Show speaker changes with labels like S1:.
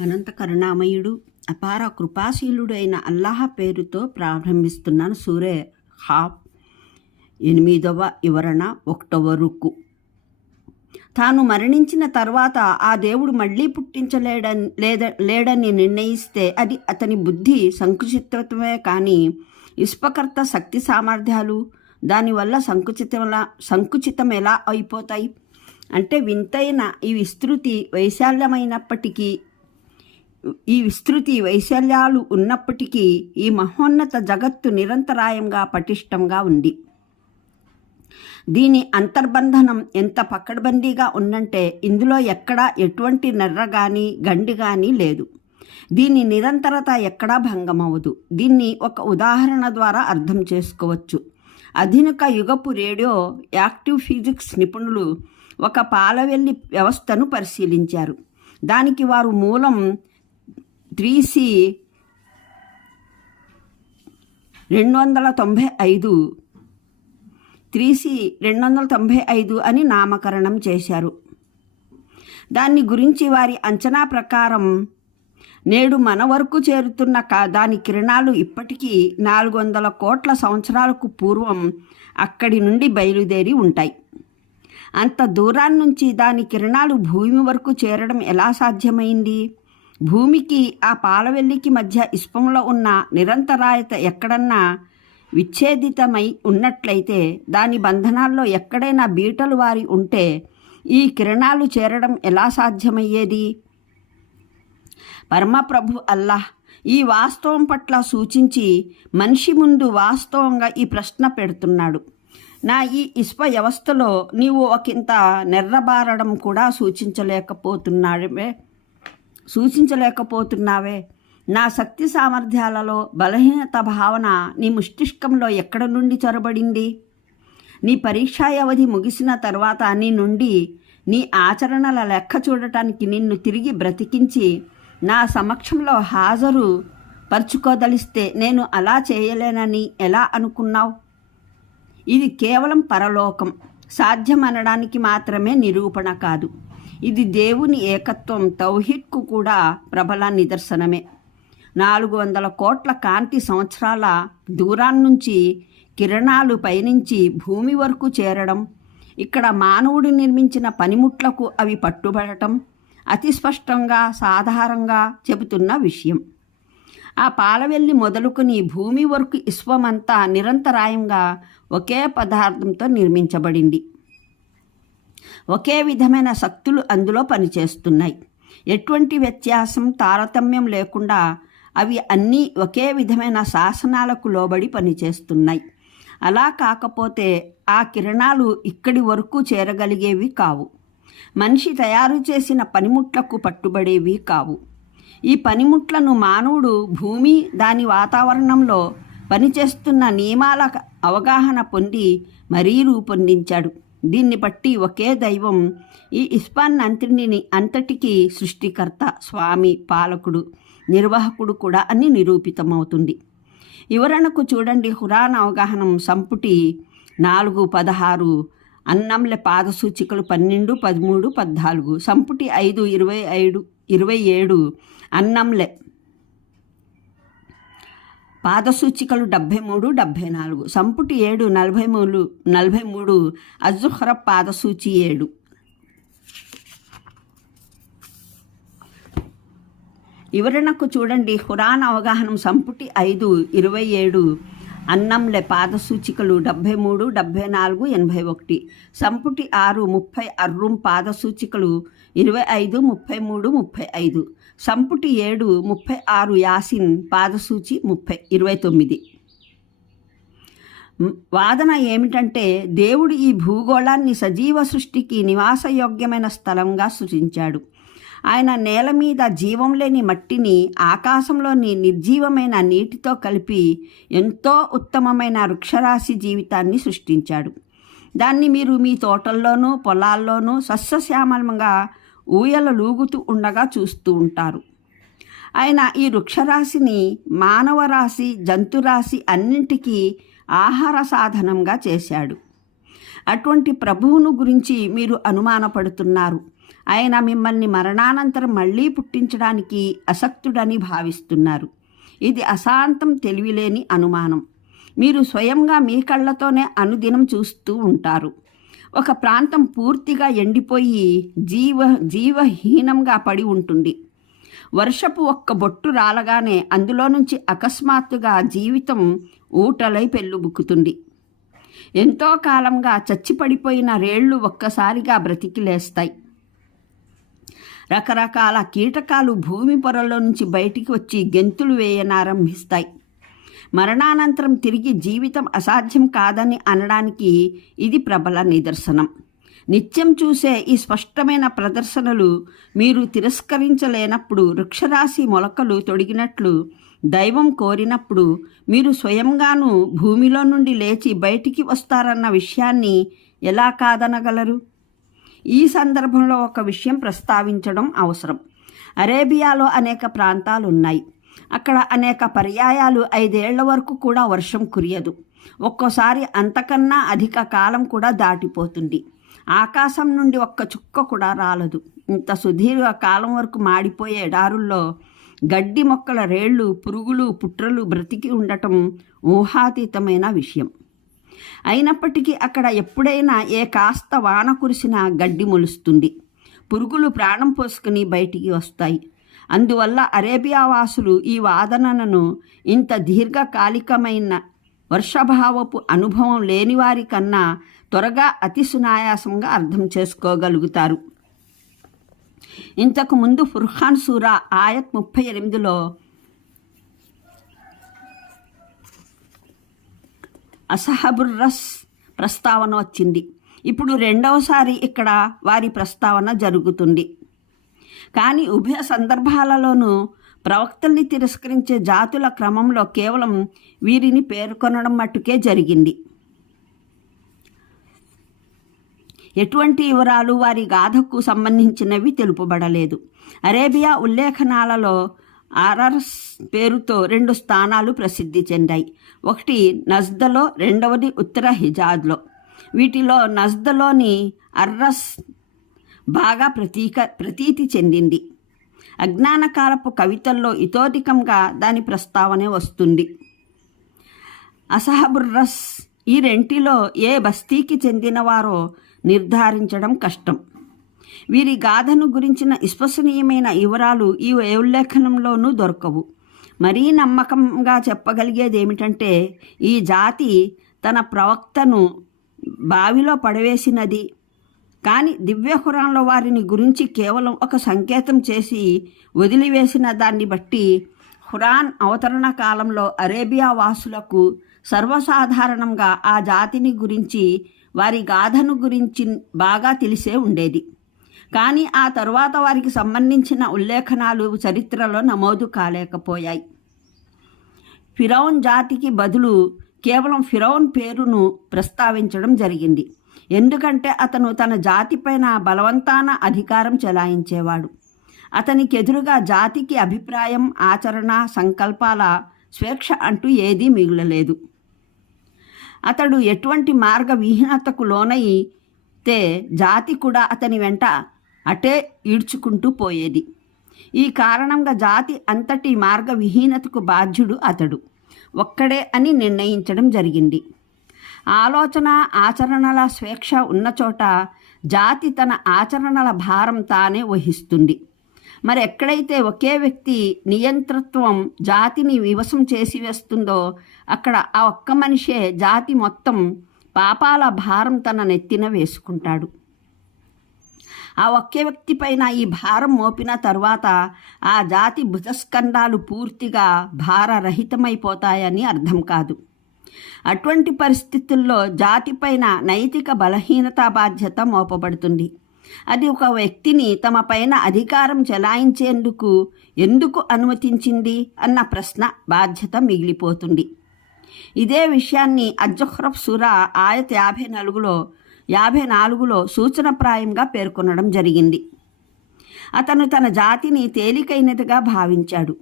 S1: అనంత కరుణామయుడు అపార కృపాశీలుడైన అల్లాహ పేరుతో ప్రారంభిస్తున్నాను సూరే హాఫ్ ఎనిమిదవ వివరణ ఒకటవ రుక్కు తాను మరణించిన తర్వాత ఆ దేవుడు మళ్ళీ పుట్టించలేడని లేద లేడని నిర్ణయిస్తే అది అతని బుద్ధి సంకుచితత్వమే కానీ ఇష్పకర్త శక్తి సామర్థ్యాలు దానివల్ల సంకుచితమలా సంకుచితం ఎలా అయిపోతాయి. అంటే వింతైన ఈ విస్తృతి వైశాల్యమైనప్పటికీ ఈ విస్తృతి వైశాల్యాలు ఉన్నప్పటికీ ఈ మహోన్నత జగత్తు నిరంతరాయంగా పటిష్టంగా ఉంది. దీని అంతర్బంధనం ఎంత పక్కడబందీగా ఉందంటే ఇందులో ఎక్కడా ఎటువంటి నెర్ర కానీ గండి కానీ లేదు. దీని నిరంతరత ఎక్కడా భంగమవదు దీన్ని ఒక ఉదాహరణ ద్వారా అర్థం చేసుకోవచ్చు. ఆధునిక యుగపు రేడియో యాక్టివ్ ఫిజిక్స్ నిపుణులు ఒక పాలవెల్లి వ్యవస్థను పరిశీలించారు. దానికి వారు మూలం త్రీ సి రెండు వందల తొంభై ఐదు త్రీసి రెండు వందల తొంభై ఐదు అని నామకరణం చేశారు. దాన్ని గురించి వారి అంచనా ప్రకారం నేడు మన వరకు చేరుతున్న కా దాని కిరణాలు ఇప్పటికీ నాలుగు వందల కోట్ల సంవత్సరాలకు పూర్వం అక్కడి నుండి బయలుదేరి ఉంటాయి. అంత దూరాన్నించి దాని కిరణాలు భూమి వరకు చేరడం ఎలా సాధ్యమైంది? భూమికి ఆ పాలవెల్లికి మధ్య ఇష్పంలో ఉన్న నిరంతరాయత ఎక్కడన్నా విచ్ఛేదితమై ఉన్నట్లయితే దాని బంధనాల్లో ఎక్కడైనా బీటలు వారి ఉంటే ఈ కిరణాలు చేరడం ఎలా సాధ్యమయ్యేది? పరమప్రభు అల్లాహ్ ఈ వాస్తవం పట్ల సూచించి మనిషి ముందు వాస్తవంగా ఈ ప్రశ్న పెడుతున్నాడు. నా ఈ ఇష్ప వ్యవస్థలో నీవు ఒకంత నెర్రబారడం కూడా సూచించలేకపోతున్నాడే సూచించలేకపోతున్నావే. నా శక్తి సామర్థ్యాలలో బలహీనత భావన నీ ముష్టిష్కంలో ఎక్కడ నుండి చొరబడింది? నీ పరీక్షా వ్యవధి ముగిసిన తర్వాత నీ నుండి నీ ఆచరణల లెక్క చూడటానికి నిన్ను తిరిగి బ్రతికించి నా సమక్షంలో హాజరు పరుచుకోదలిస్తే నేను అలా చేయలేనని ఎలా అనుకున్నావు? ఇది కేవలం పరలోకం. సాధ్యమనడానికి మాత్రమే నిరూపణ కాదు. ఇది దేవుని ఏకత్వం తౌహిద్కు కూడా ప్రబల నిదర్శనమే. నాలుగు వందల కోట్ల కాంతి సంవత్సరాల దూరాన్నించి కిరణాలు పయనించి భూమి వరకు చేరడం ఇక్కడ మానవుడు నిర్మించిన పనిముట్లకు అవి పట్టుబడటం అతి స్పష్టంగా సాధారణంగా చెబుతున్న విషయం. ఆ పాలవెల్లి మొదలుకొని భూమి వరకు విశ్వమంతా నిరంతరాయంగా ఒకే పదార్థంతో నిర్మించబడింది. ఒకే విధమైన శక్తులు అందులో పనిచేస్తున్నాయి. ఎటువంటి వ్యత్యాసం తారతమ్యం లేకుండా అవి అన్నీ ఒకే విధమైన శాసనాలకు లోబడి పనిచేస్తున్నాయి. అలా కాకపోతే ఆ కిరణాలు ఇక్కడి వరకు చేరగలిగేవి కావు. మనిషి తయారు చేసిన పనిముట్లకు పట్టుబడేవి కావు. ఈ పనిముట్లను మానవుడు భూమి దాని వాతావరణంలో పనిచేస్తున్న నియమాల అవగాహన పొంది మరీ రూపొందించాడు. దీన్ని బట్టి ఒకే దైవం ఈ ఇస్పాన్ అంతటిని అంతటికీ సృష్టికర్త స్వామి పాలకుడు నిర్వాహకుడు కూడా అని నిరూపితమవుతుంది. వివరణకు చూడండి హురాన్ అవగాహనం సంపుటి నాలుగు పదహారు అన్నంలె పాదసూచికలు పన్నెండు పదమూడు పద్నాలుగు సంపుటి ఐదు ఇరవై ఐదు ఇరవై ఏడు అన్నంలె పాదసూచికలు డెబ్భై మూడు డెబ్భై నాలుగు. సంపుటి ఏడు నలభై మూడు నలభై మూడు. అజుహర పాదసూచి ఏడు. వివరణకు చూడండి. హురాన్ అవగాహనం సంపుటి ఐదు ఇరవై ఏడు. అన్నంలె పాదసూచికలు డెబ్భై మూడు డెబ్భై నాలుగు ఎనభై ఒకటి. సంపుటి ఆరు ముప్పై అర్రుం పాదసూచికలు ఇరవై ఐదు ముప్పై మూడు ముప్పై ఐదు. సంపుటి ఏడు ముప్పై ఆరు యాసిన్ పాదసూచి ముప్పై ఇరవై తొమ్మిది. వాదన ఏమిటంటే దేవుడు ఈ భూగోళాన్ని సజీవ సృష్టికి నివాసయోగ్యమైన స్థలంగా సృజించాడు. ఆయన నేల మీద జీవం లేని మట్టిని ఆకాశంలోని నిర్జీవమైన నీటితో కలిపి ఎంతో ఉత్తమమైన వృక్షరాశి జీవితాన్ని సృష్టించాడు. దాన్ని మీరు మీ తోటల్లోనూ పొలాల్లోనూ సస్యశ్యామలంగా ఊయల లూగుతూ ఉండగా చూస్తూ ఉంటారు. ఆయన ఈ వృక్షరాశిని మానవరాశి జంతురాశి అన్నింటికీ ఆహార సాధనంగా చేశాడు. అటువంటి ప్రభువును గురించి మీరు అనుమానపడుతున్నారు. ఆయన మిమ్మల్ని మరణానంతరం మళ్ళీ పుట్టించడానికి అసక్తుడని భావిస్తున్నారు. ఇది అశాంతం తెలివిలేని అనుమానం. మీరు స్వయంగా మీ కళ్ళతోనే అనుదినం చూస్తూ ఉంటారు. ఒక ప్రాంతం పూర్తిగా ఎండిపోయి జీవ జీవహీనంగా పడి ఉంటుంది. వర్షపు ఒక్క బొట్టు రాలగానే అందులో నుంచి అకస్మాత్తుగా జీవితం ఊటలై పెళ్ళుబుక్కుతుంది. ఎంతో కాలంగా చచ్చిపడిపోయిన రేళ్ళు ఒక్కసారిగా బ్రతికిలేస్తాయి రకరకాల కీటకాలు భూమి పొరలో నుంచి బయటికి వచ్చి గెంతులు వేయనారంభిస్తాయి. మరణానంతరం తిరిగి జీవితం అసాధ్యం కాదని అనడానికి ఇది ప్రబల నిదర్శనం. నిత్యం చూసే ఈ స్పష్టమైన ప్రదర్శనలు మీరు తిరస్కరించలేనప్పుడు వృక్షరాశి మొలకలు తొడిగినట్లు దైవం కోరినప్పుడు మీరు స్వయంగాను భూమిలో నుండి లేచి బయటికి వస్తారన్న విషయాన్ని ఎలా కాదనగలరు? ఈ సందర్భంలో ఒక విషయం ప్రస్తావించడం అవసరం. అరేబియాలో అనేక ప్రాంతాలు ఉన్నాయి అక్కడ అనేక పర్యాయాలు ఐదేళ్ళ వరకు కూడా వర్షం కురియదు. ఒక్కోసారి అంతకన్నా అధిక కాలం కూడా దాటిపోతుంది. ఆకాశం నుండి ఒక్క చుక్క కూడా రాలదు. ఇంత సుదీర్ఘ కాలం వరకు మాడిపోయే ఎడారుల్లో గడ్డి మొక్కల రేళ్ళు పురుగులు పుట్రలు బ్రతికి ఉండటం ఊహాతీతమైన విషయం. అయినప్పటికీ అక్కడ ఎప్పుడైనా ఏ కాస్త వాన కురిసినా గడ్డి మొలుస్తుంది. పురుగులు ప్రాణం పోసుకుని బయటికి వస్తాయి. అందువల్ల అరేబియా వాసులు ఈ వాదనను ఇంత దీర్ఘకాలికమైన వర్షభావపు అనుభవం లేని వారి కన్నా త్వరగా అతి సునాయాసంగా అర్థం చేసుకోగలుగుతారు. ఇంతకు ముందు ఫుర్ఖాన్ సూరా ఆయత్ ముప్పై ఎనిమిదిలో అసహబుర్రస్ ప్రస్తావన వచ్చింది. ఇప్పుడు రెండవసారి ఇక్కడ వారి ప్రస్తావన జరుగుతుంది. కానీ ఉభయ సందర్భాలలోనూ ప్రవక్తల్ని తిరస్కరించే జాతుల క్రమంలో కేవలం వీరిని పేర్కొనడం మట్టుకే జరిగింది. ఎటువంటి వివరాలు వారి గాథకు సంబంధించినవి తెలుపబడలేదు. అరేబియా ఉల్లేఖనాలలో ఆర్ఆర్ఎస్ పేరుతో రెండు స్థానాలు ప్రసిద్ధి చెందాయి. ఒకటి నజ్దలో రెండవది ఉత్తర హిజాజ్లో. వీటిలో నజ్దలోని అర్రస్ బాగా ప్రతీక ప్రతీతి చెందింది. అజ్ఞానకాలపు కవితల్లో ఇతోధికంగా దాని ప్రస్తావనే వస్తుంది. అసహబుర్రస్ ఈ రెంటిలో ఏ బస్తీకి చెందినవారో నిర్ధారించడం కష్టం. వీరి గాథను గురించిన విశ్వసనీయమైన వివరాలు ఈ ఉల్లేఖనంలోనూ దొరకవు. మరీ నమ్మకంగా చెప్పగలిగేది ఏమిటంటే ఈ జాతి తన ప్రవక్తను బావిలో పడవేసినది. కానీ దివ్యహురాన్ల వారిని గురించి కేవలం ఒక సంకేతం చేసి వదిలివేసిన దాన్ని బట్టి హురాన్ అవతరణ కాలంలో అరేబియా వాసులకు సర్వసాధారణంగా ఆ జాతిని గురించి వారి గాథను గురించి బాగా తెలిసే ఉండేది. కానీ ఆ తరువాత వారికి సంబంధించిన ఉల్లేఖనాలు చరిత్రలో నమోదు కాలేకపోయాయి. ఫిరౌన్ జాతికి బదులు కేవలం ఫిరౌన్ పేరును ప్రస్తావించడం జరిగింది. ఎందుకంటే అతను తన జాతిపైన బలవంతాన అధికారం చెలాయించేవాడు. అతనికి ఎదురుగా జాతికి అభిప్రాయం ఆచరణ సంకల్పాల స్వేచ్ఛ అంటూ ఏదీ మిగులలేదు. అతడు ఎటువంటి మార్గ విహీనతకు లోనైతే జాతి కూడా అతని వెంట అటే ఈడ్చుకుంటూ పోయేది. ఈ కారణంగా జాతి అంతటి మార్గ విహీనతకు బాధ్యుడు అతడు. ఒక్కడే అని నిర్ణయించడం జరిగింది. ఆలోచన ఆచరణల స్వేచ్ఛ ఉన్న చోట జాతి తన ఆచరణల భారం తానే వహిస్తుంది. మరి ఎక్కడైతే ఒకే వ్యక్తి నియంతృత్వం జాతిని వివసం చేసి వేస్తుందో అక్కడ ఆ ఒక్క మనిషే జాతి మొత్తం పాపాల భారం తన నెత్తిన వేసుకుంటాడు. ఆ ఒకే వ్యక్తి పైన ఈ భారం మోపిన తరువాత ఆ జాతి భుజస్కండాలు పూర్తిగా భారరహితమైపోతాయని అర్థం కాదు. అటువంటి పరిస్థితుల్లో జాతిపైన నైతిక బలహీనత బాధ్యత మోపబడుతుంది. అది ఒక వ్యక్తిని తమ పైన అధికారం చెలాయించేందుకు ఎందుకు అనుమతించింది అన్న ప్రశ్న బాధ్యత మిగిలిపోతుంది. ఇదే విషయాన్ని అజ్జహ్రఫ్ సురా ఆయత యాభై నాలుగులో యాభై నాలుగులో సూచనప్రాయంగా పేర్కొనడం జరిగింది. అతను తన జాతిని తేలికైనదిగా భావించాడు.